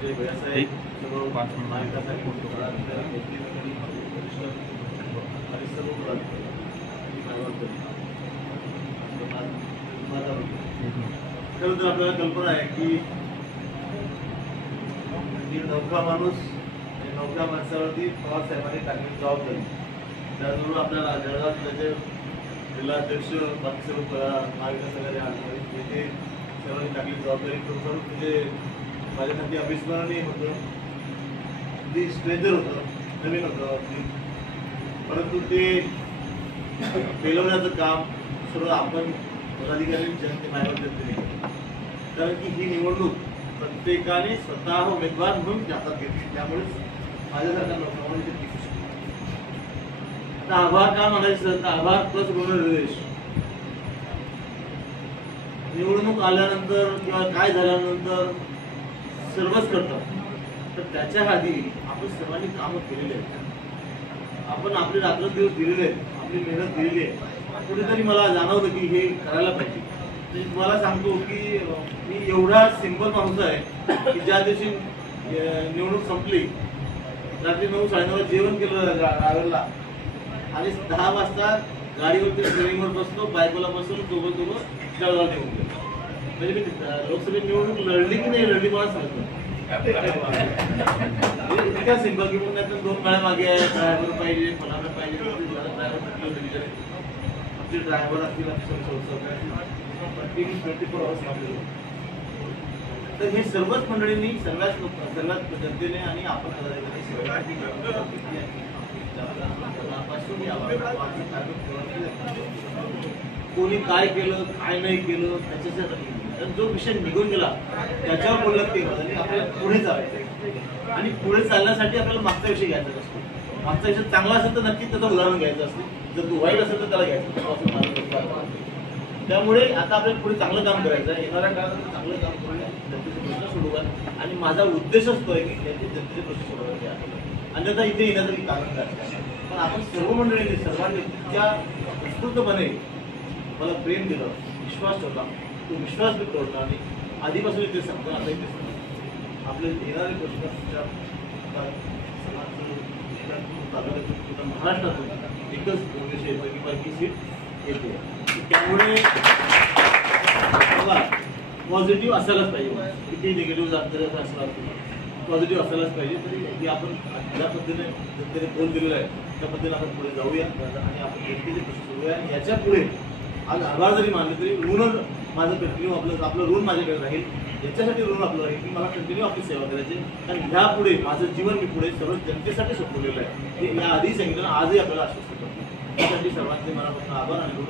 जे व्यवसायिक महाविकासासाठी खरं तर आपल्याला कल्पना आहे की नौका माणूस नौका माणसावरती पवारसाहेबांनी टाकलेली जबाबदारी त्याचबरोबर आपल्याला जळगाव जिल्ह्याचे जिल्हाध्यक्ष बाकी सर्व महाविकास आघाडी नेते सर्वांनी टाकलेली जबाबदारी खरोखर म्हणजे माझ्यासाठी अविस्मरणीय होतं. अगदी स्ट्रेंजर होतं, नवीन होतं अगदी, परंतु ते पेलवण्याचं काम सर्व आपण पदाधिकारी जनतेने कारण की ही निवडणूक प्रत्येकाने स्वतः उमेदवार म्हणून हातात घेतली. त्यामुळेच माझ्यासारख्या लोकांना ते दिसू शकतो. आता आभार का म्हणायचं तर आभार प्लस ऋणनिर्देश. निवडणूक आल्यानंतर किंवा काय झाल्यानंतर सर्वच करतात, तर त्याच्या आधी आपण सर्वांनी कामं केलेली आहेत. आपण आपले रात्रदिवस दिलेले आहेत, आपली मेहनत दिलेली आहे. कुठेतरी मला जाणवलं की हे करायला पाहिजे. तुम्हाला सांगतो की मी एवढा सिंपल माणूस आहे की ज्या दिवशी निवडणूक संपली रात्री 9-9:30 जेवण केलं ड्रायव्हरला आणि 10 वाजता गाडीवरती स्टेरिंगवर बसलो, बायकोला बसवून दोघं जळगाव नेऊन गेलो. म्हणजे मी लोकसभेत निवडणूक लढली की नाही लढली मला सांगतो. इतका सिंपल की मग नाही 2 गाड्या मागे आहे, ड्रायव्हर पाहिजे, फलाना पाहिजे, आपले ड्रायव्हर असतील 24 आवर्स लागले. तर हे सर्वच मंडळींनी सर्वात जनतेने आणि आपण कोणी काय केलं काय नाही केलं त्याच्यासाठी जो विषय निघून गेला त्याच्यावर बोललं ते आपल्याला पुढे जायचं आणि पुढे चालण्यासाठी आपल्याला मागचा विषय घ्यायचा असतो. मागचा विषय चांगला असेल तर नक्कीच त्याचं उदाहरण घ्यायचं असतं, जर तो वाईट असेल तर त्याला घ्यायचं. त्यामुळे आता आपल्याला पुढे चांगलं काम करायचं आहे. येणाऱ्या काळात चांगलं काम करूया, जनतेचे प्रश्न सोडवूया आणि माझा उद्देशच तो आहे की जनतेचे प्रश्न सोडवायचे आहे. अन्यथा इथे येण्याचं कारण काय. पण आपण सर्व मंडळींनी सर्वांनी तितक्या उत्स्फूर्तपणे मला प्रेम दिलं, विश्वास ठेवला. तो विश्वास मी तोडला आणि आधीपासून इथे सांगतो, आता इथे सांगतो आपले येणारे प्रश्न महाराष्ट्रातून एकच उद्देश येतो की बाकी सीट येते. त्यामुळे पॉझिटिव्ह असायलाच पाहिजे. किती निगेटिव्ह जरी असला पॉझिटिव्ह असायलाच पाहिजे. तरी आपण ज्या पद्धतीने जनतेने बोल दिलेला आहे त्या पद्धतीने आपण पुढे जाऊया आणि आपण जनतेचे प्रश्न सोडूया. याच्या पुढे आज आभार जरी मानले तरी ऋण माझं कंटिन्यू आपलं ऋण माझ्याकडे राहील. याच्यासाठी ऋण आपलं राहील की मला कंटिन्यू आपली सेवा करायची. कारण ह्या पुढे माझं जीवन मी पुढे सर्व जनतेसाठी सोपवलेलं आहे. हे या आधी सांगितलं, आजही आपल्याला आश्वस्त करतो. त्यासाठी सर्वांचे मनापासून आभार आणि ऋण